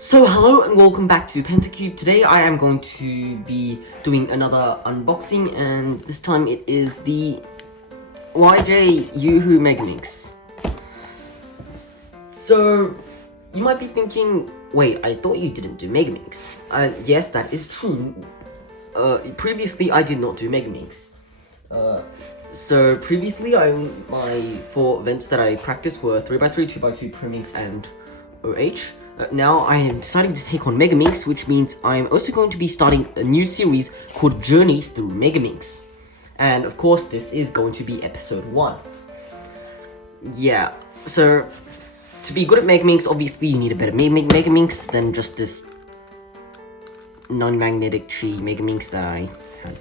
So hello and welcome back to Pentacube. Today I am going to be doing another unboxing, and this time it is the YuHu Megaminx. So you might be thinking, wait, I thought you didn't do Megaminx. Yes, that is true. Previously I did not do Megaminx. So previously my 4 events that I practiced were 3x3, 2x2, Premix, and OH. Now I am deciding to take on Megaminx, which means I'm also going to be starting a new series called Journey Through Megaminx. And of course, this is going to be episode 1. Yeah, so to be good at Megaminx, obviously you need a better Megaminx than just this non-magnetic tree Megaminx that I had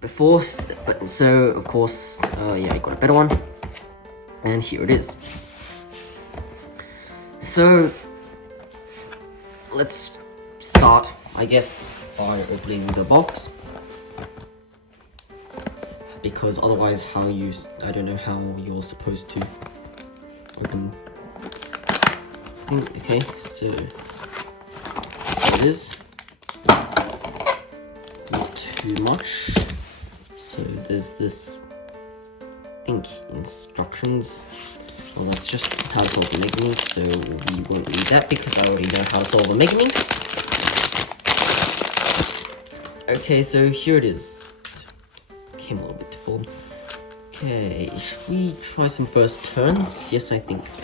before. But so, of course, yeah, I got a better one. And here it is. So, let's start, I guess, by opening the box. Because otherwise, I don't know how you're supposed to open. Okay, so, there it is. Not too much. So, there's this, I think, instructions. Well, that's just how to solve a Megaminx, so we won't read that because I already know how to solve a Megaminx. Okay, so here it is. Came a little bit deformed. Okay, should we try some first turns? Yes, I think so.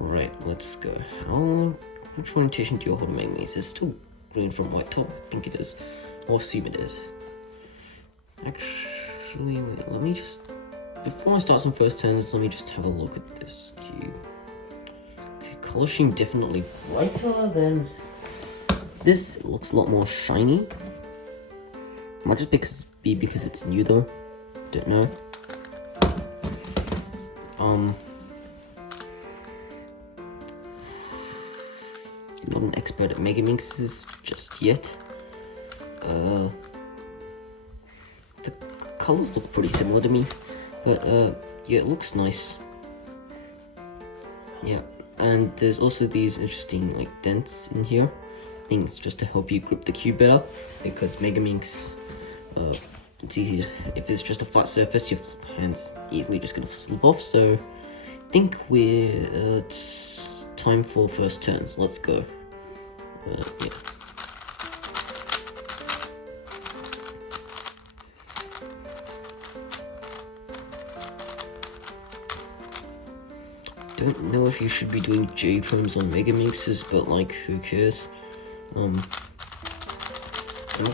Alright, let's go. Which orientation do you hold a Megaminx? It's still green from white top? I think it is. I'll assume it is. Actually, wait, let me just... Before I start some first turns, let me just have a look at this cube. Okay, color scheme definitely brighter than this. It looks a lot more shiny. Might just be because it's new though. Don't know. Not an expert at Megaminxes just yet. The colors look pretty similar to me. But, yeah, it looks nice. Yeah, and there's also these interesting, like, dents in here. Things just to help you grip the cube better. Because Megaminx, it's easy, if it's just a flat surface, your hand's easily just gonna slip off. So, I think it's time for first turns. Let's go. Yeah. Don't know if you should be doing J-primes on Megaminxes, but like, who cares? I'm not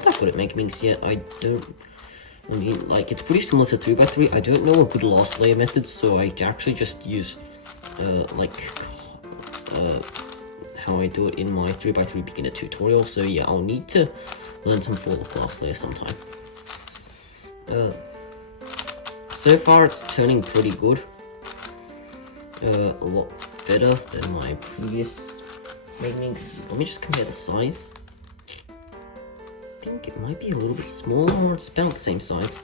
that good at Megaminx yet. I mean, like, it's pretty similar to 3x3. I don't know a good last layer method, so I actually just use, how I do it in my 3x3 beginner tutorial. So yeah, I'll need to learn some for the last layer sometime. So far it's turning pretty good. A lot better than my previous Megaminx. Let me just compare the size. I think it might be a little bit smaller, or it's about the same size.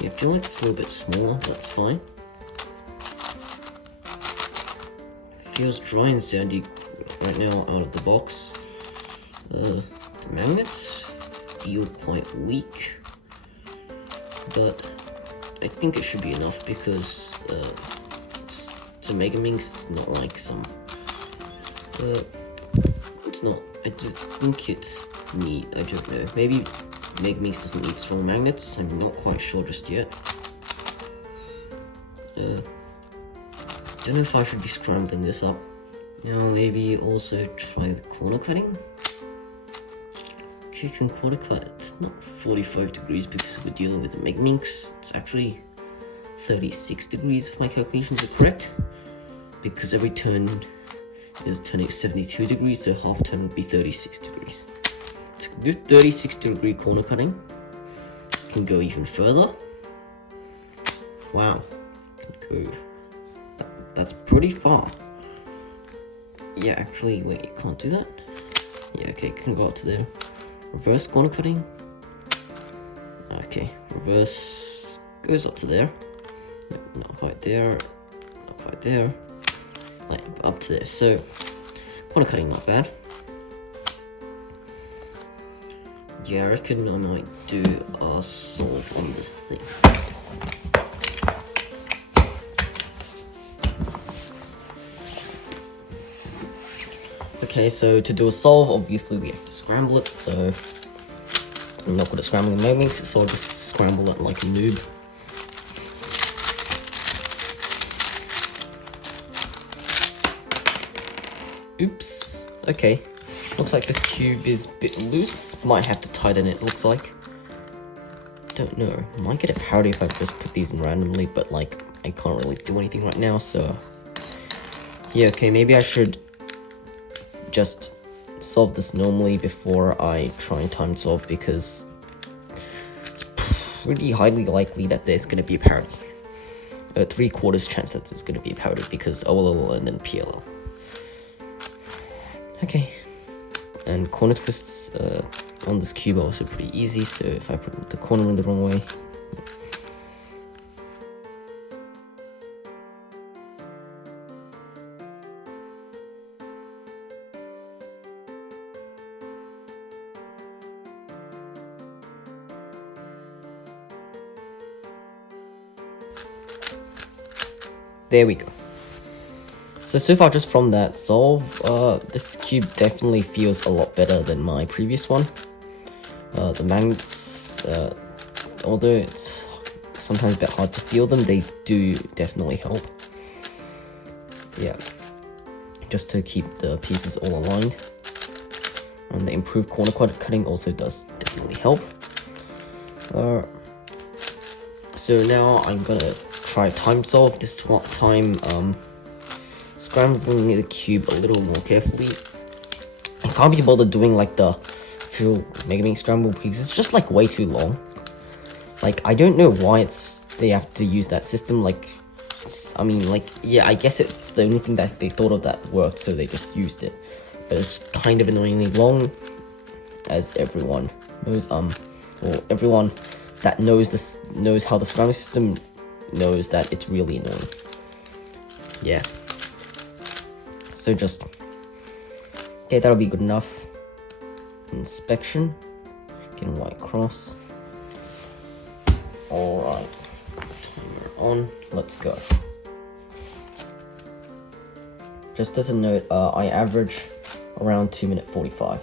Yeah, I feel like it's a little bit smaller, that's fine. Feels dry and sandy right now out of the box. The magnets feel quite weak, but I think it should be enough because it's a Megaminx. It's not like some. It's not. I don't think it's neat. I don't know. Maybe Megaminx doesn't need strong magnets. I'm not quite sure just yet. Don't know if I should be scrambling this up. Now maybe also try the corner cutting. Okay, can corner cut. It's not 45 degrees because we're dealing with a Megaminx. It's actually 36 degrees if my calculations are correct. Because every turn is turning 72 degrees, so half a turn would be 36 degrees. So this 36 degree corner cutting can go even further. Wow, can go. That's pretty far. Yeah, actually, wait, you can't do that? Yeah, okay, can go up to there. Reverse corner cutting. Okay, reverse goes up to there. Not quite there. Not quite there. Like up to there. So Corner cutting, not bad. Yeah, I reckon I might do a solve on this thing. Okay, so to do a solve, obviously we have to scramble it, so I'm not good at scrambling Megaminx, so I'll just scramble it like a noob. Oops, okay. Looks like this cube is a bit loose. Might have to tighten it, looks like. Don't know. Might get a parity if I just put these in randomly, but like, I can't really do anything right now, so... Yeah, okay, maybe I should just solve this normally before I try and time solve, because it's pretty highly likely that there's going to be a parity. A 3/4 chance that there's going to be a parity, because OLL and then PLL. Okay. And corner twists on this cube are also pretty easy, so if I put the corner in the wrong way... There we go. So far just from that solve, this cube definitely feels a lot better than my previous one. The magnets, although it's sometimes a bit hard to feel them, they do definitely help. Yeah, just to keep the pieces all aligned. And the improved corner cutting also does definitely help. So now I'm gonna try time solve this time, scrambling the cube a little more carefully. I can't be bothered doing like the full Megaminx scramble because it's just like way too long. Like, I don't know why they have to use that system. Like, I mean, like, yeah, I guess it's the only thing that they thought of that worked, so they just used it. But it's kind of annoyingly long, as everyone knows, or everyone that knows how the scrambling system knows that it's really annoying. Yeah. So just, okay, that'll be good enough. Inspection, getting white cross. Alright, timer on, let's go. Just as a note, I average around 2:45.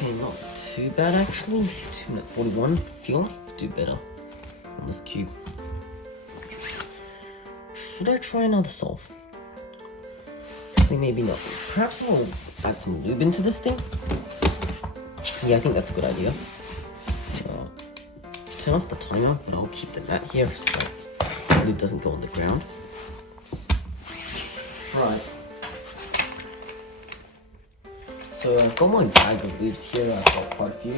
Okay, not too bad actually. 2:41. Feel like do better on this cube. Should I try another solve? Actually, maybe not. Perhaps I'll add some lube into this thing. Yeah, I think that's a good idea. Turn off the timer, but I'll keep the mat here so the lube doesn't go on the ground. Right. So I've got my bag of lubes here. I've got quite a few.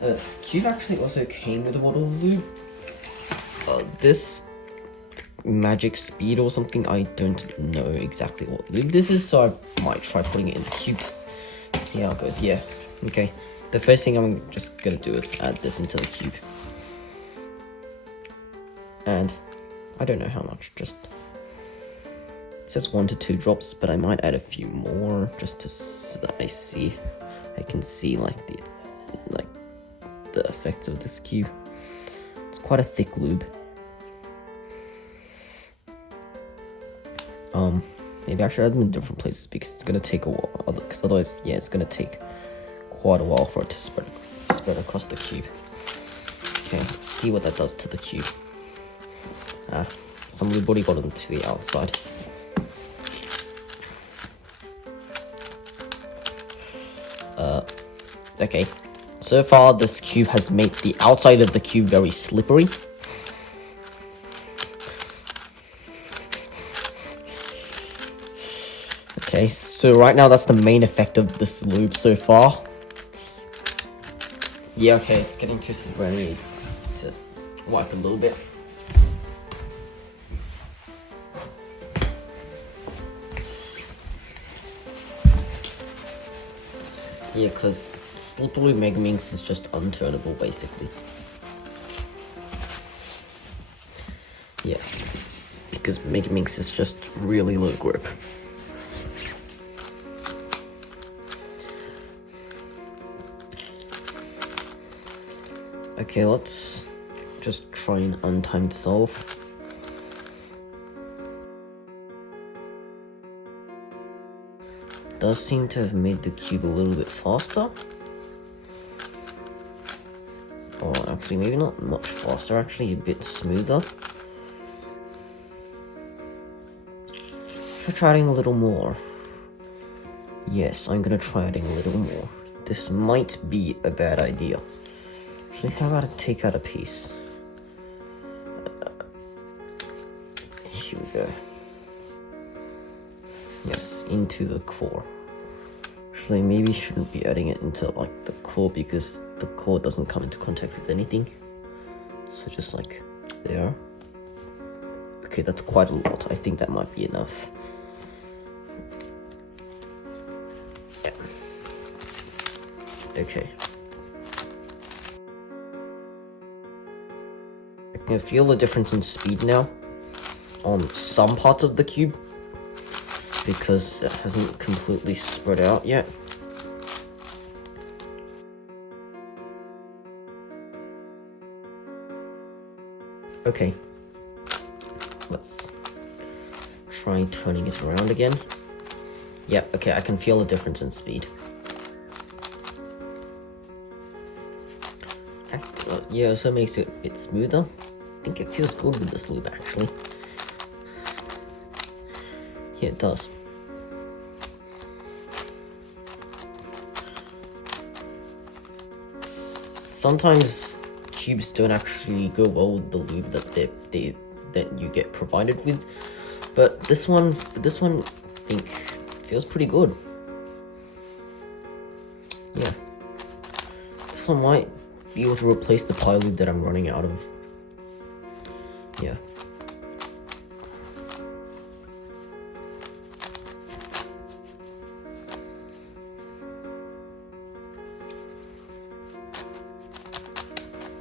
The cube actually also came with a bottle of lube. This magic speed or something, I don't know exactly what lube this is, so I might try putting it in the cube to see how it goes. Yeah, okay. The first thing I'm just gonna do is add this into the cube. And I don't know how much, just... It says 1 to 2 drops, but I might add a few more just to so that I can see like the effects of this cube. It's quite a thick lube. Maybe I should add them in different places because it's gonna take a while. Because otherwise, yeah, it's gonna take quite a while for it to spread across the cube. Okay, let's see what that does to the cube. Some lube already got onto the outside. Okay, so far this cube has made the outside of the cube very slippery. Okay, so right now that's the main effect of this lube so far. Yeah, okay, it's getting too slippery. I need to wipe a little bit. Yeah, because slippery Megaminx is just unturnable, basically. Yeah, because Megaminx is just really low grip. Okay, let's just try an untimed solve. Does seem to have made the cube a little bit faster. Or actually, maybe not much faster, actually a bit smoother. Try adding a little more. Yes, I'm gonna try adding a little more. This might be a bad idea. Actually, how about I take out a piece? Here we go. Yes, into the core. Actually, maybe shouldn't be adding it into like the core because the core doesn't come into contact with anything. So just like there. Okay, that's quite a lot. I think that might be enough. Yeah. Okay. I can feel the difference in speed now on some parts of the cube because it hasn't completely spread out yet. Okay, let's try turning it around again. Yeah, okay, I can feel the difference in speed. Yeah, so it makes it a bit smoother. I think it feels good with this lube, actually. Yeah, it does. Sometimes cubes don't actually go well with the lube that you get provided with, but this one I think feels pretty good. Yeah, this one might be able to replace the ply lube that I'm running out of. Yeah.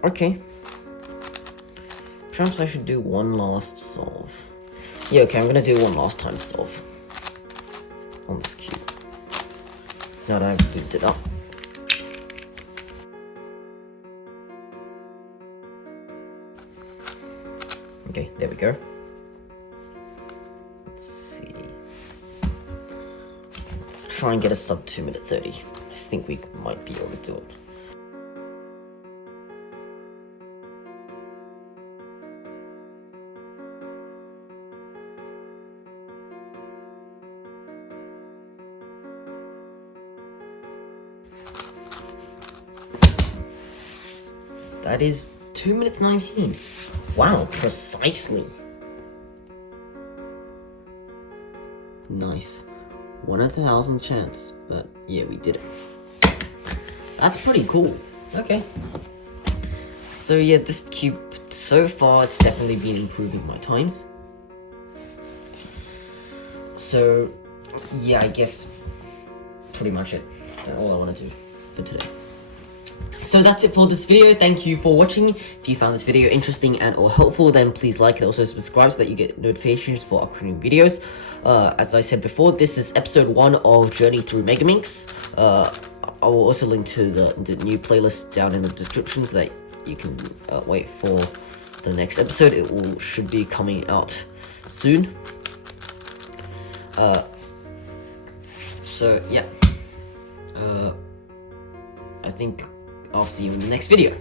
Okay. Perhaps I should do one last solve. Yeah, okay, I'm gonna do one last time solve on this cube. Now that I've looped it up. Okay, there we go. Let's see. Let's try and get a sub 2:30. I think we might be able to do it. That is 2:19. Wow, precisely. Nice. 1 in 1,000 chance, but yeah, we did it. That's pretty cool. Okay. So yeah, this cube, so far, it's definitely been improving my times. So yeah, I guess pretty much it. That's all I want to do for today. So that's it for this video. Thank you for watching. If you found this video interesting and or helpful, then please like and also subscribe so that you get notifications for upcoming videos. As I said before, this is episode 1 of Journey Through Megaminx. I will also link to the new playlist down in the description so that you can wait for the next episode. It should be coming out soon. So yeah, I think I'll see you in the next video.